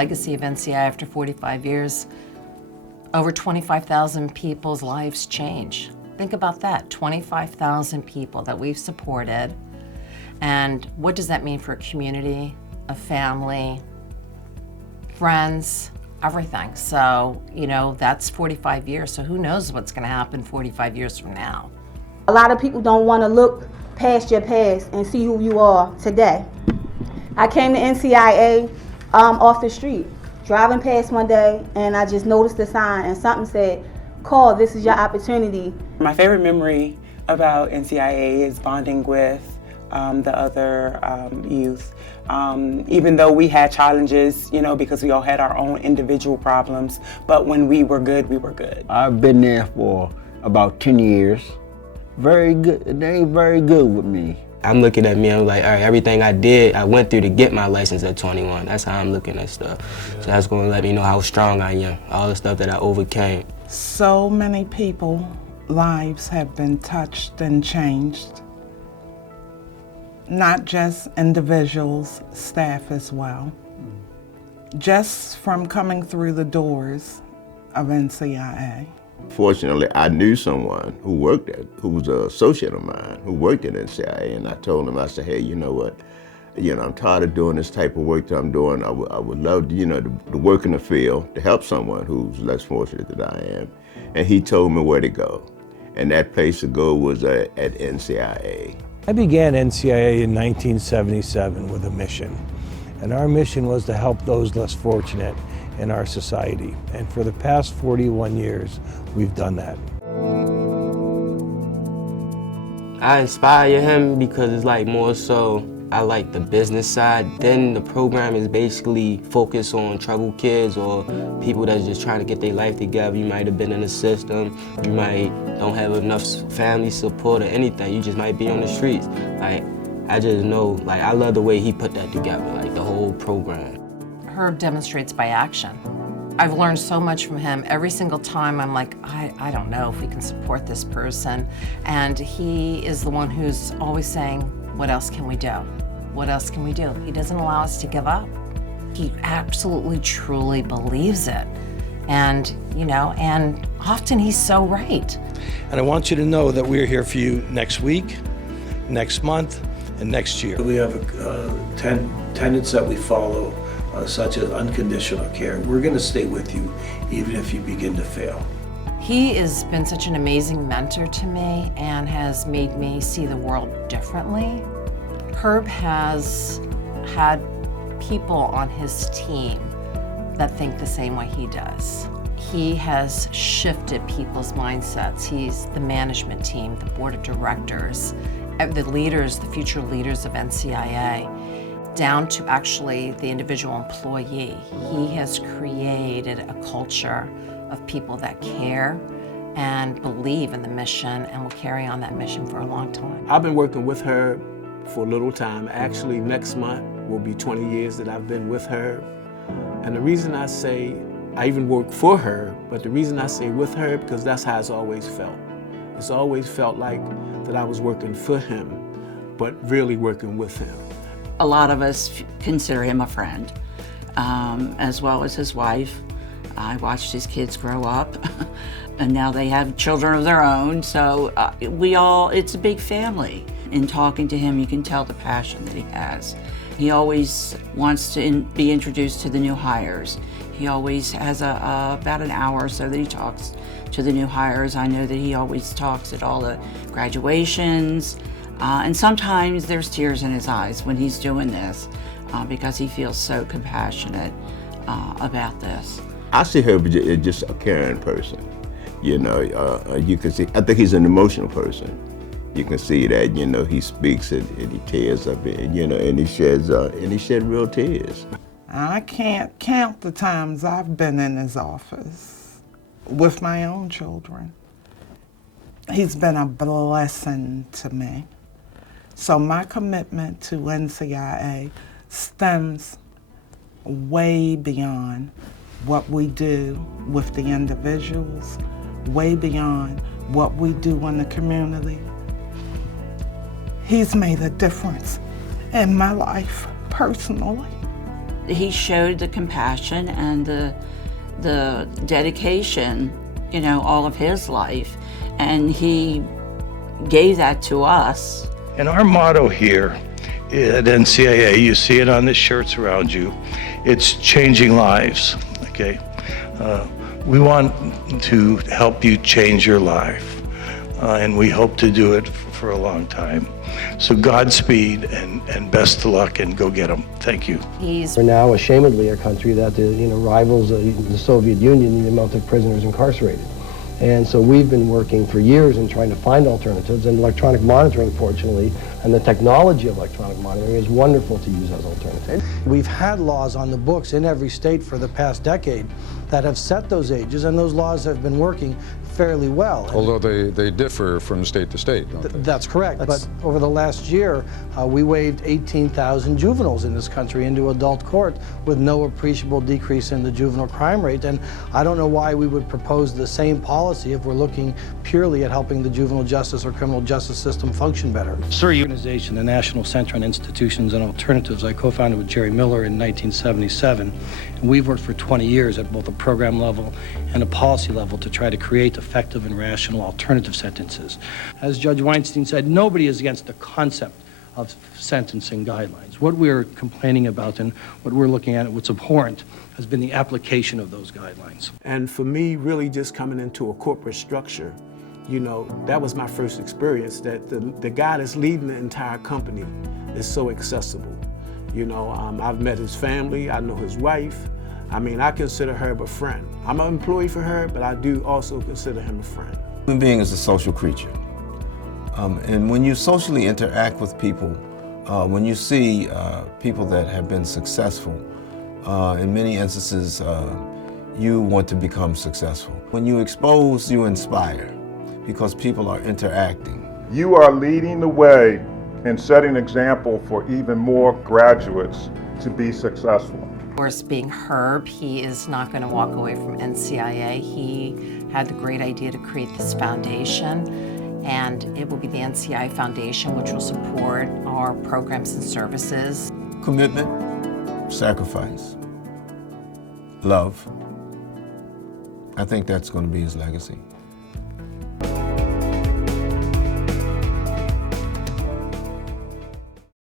legacy of NCI after 45 years, over 25,000 people's lives change. Think about that, 25,000 people that we've supported. And what does that mean for a community, a family, friends, everything? So, you know, that's 45 years. So who knows what's going to happen 45 years from now? A lot of people don't want to look past your past and see who you are today. I came to NCIA off the street, driving past one day, and I just noticed the sign and something said, "Call, this is your opportunity." My favorite memory about NCIA is bonding with the other youth. Even though we had challenges, you know, because we all had our own individual problems, but when we were good, we were good. I've been there for about 10 years. Very good, they very good with me. I'm looking at me, I'm like, all right, everything I did, I went through to get my license at 21. That's how I'm looking at stuff. So that's going to let me know how strong I am, all the stuff that I overcame. So many people, lives have been touched and changed. Not just individuals, staff as well. Just from coming through the doors of NCIA. Fortunately, I knew someone who was an associate of mine, who worked at NCIA, and I told him, I said, hey, you know what, I'm tired of doing this type of work that I'm doing. I would love to, to work in the field to help someone who's less fortunate than I am. And he told me where to go. And that place to go was at NCIA. I began NCIA in 1977 with a mission. And our mission was to help those less fortunate in our society. And for the past 41 years, we've done that. I inspire him because it's like more so, I like the business side. Then the program is basically focused on troubled kids or people that's just trying to get their life together. You might have been in the system, you might don't have enough family support or anything. You just might be on the streets. Like, I just know, like, I love the way he put that together, like the whole program. Herb demonstrates by action. I've learned so much from him. Every single time I'm like, I don't know if we can support this person. And he is the one who's always saying, what else can we do? What else can we do? He doesn't allow us to give up. He absolutely, truly believes it. And, and often he's so right. And I want you to know that we're here for you next week, next month, and next year. We have 10 tenets that we follow, such as unconditional care. We're going to stay with you even if you begin to fail. He has been such an amazing mentor to me and has made me see the world differently. Herb has had people on his team that think the same way he does. He has shifted people's mindsets. He's the management team, the board of directors, the leaders, the future leaders of NCIA, down to actually the individual employee. He has created a culture of people that care and believe in the mission and will carry on that mission for a long time. I've been working with her for a little time. Actually, next month will be 20 years that I've been with her. And the reason I say I even work for her, but the reason I say with her, because that's how it's always felt. It's always felt like that I was working for him, but really working with him. A lot of us consider him a friend, as well as his wife. I watched his kids grow up, and now they have children of their own, so it's a big family. In talking to him, you can tell the passion that he has. He always wants to be introduced to the new hires. He always has about an hour or so that he talks to the new hires. I know that he always talks at all the graduations, and sometimes there's tears in his eyes when he's doing this because he feels so compassionate about this. I see her as just a caring person. You can see, I think he's an emotional person. You can see that, he speaks and he tears up and he shed real tears. I can't count the times I've been in his office with my own children. He's been a blessing to me. So my commitment to NCIA stems way beyond what we do with the individuals, way beyond what we do in the community. He's made a difference in my life personally. he showed the compassion and the dedication, you know, all of his life, and he gave that to us. And our motto here at NCAA, you see it on the shirts around you, it's changing lives, okay? We want to help you change your life, and we hope to do it for a long time. So Godspeed and best of luck, and go get them. Thank you. We're now ashamedly a country that rivals the Soviet Union in the amount of prisoners incarcerated. And so we've been working for years in trying to find alternatives, and electronic monitoring, fortunately, and the technology of electronic monitoring is wonderful to use as alternatives. We've had laws on the books in every state for the past decade that have set those ages, and those laws have been working fairly well. Although they differ from state to state, don't they? That's correct. But over the last year, we waived 18,000 juveniles in this country into adult court with no appreciable decrease in the juvenile crime rate. And I don't know why we would propose the same policy if we're looking purely at helping the juvenile justice or criminal justice system function better. Sir, your organization, the National Center on Institutions and Alternatives, I co-founded with Jerry Miller in 1977. And we've worked for 20 years at both a program level and a policy level to try to create effective and rational alternative sentences. As Judge Weinstein said, nobody is against the concept of sentencing guidelines. What we're complaining about and what we're looking at, what's abhorrent, has been the application of those guidelines. And for me, really just coming into a corporate structure, that was my first experience, that the guy that's leading the entire company is so accessible. I've met his family, I know his wife. I consider her a friend. I'm an employee for her, but I do also consider him a friend. Human being is a social creature. And when you socially interact with people, when you see people that have been successful, in many instances, you want to become successful. When you expose, you inspire, because people are interacting. You are leading the way and setting an example for even more graduates to be successful. Of course, being Herb, he is not going to walk away from NCIA. He had the great idea to create this foundation, and it will be the NCIA Foundation, which will support our programs and services. Commitment, sacrifice, love. I think that's going to be his legacy.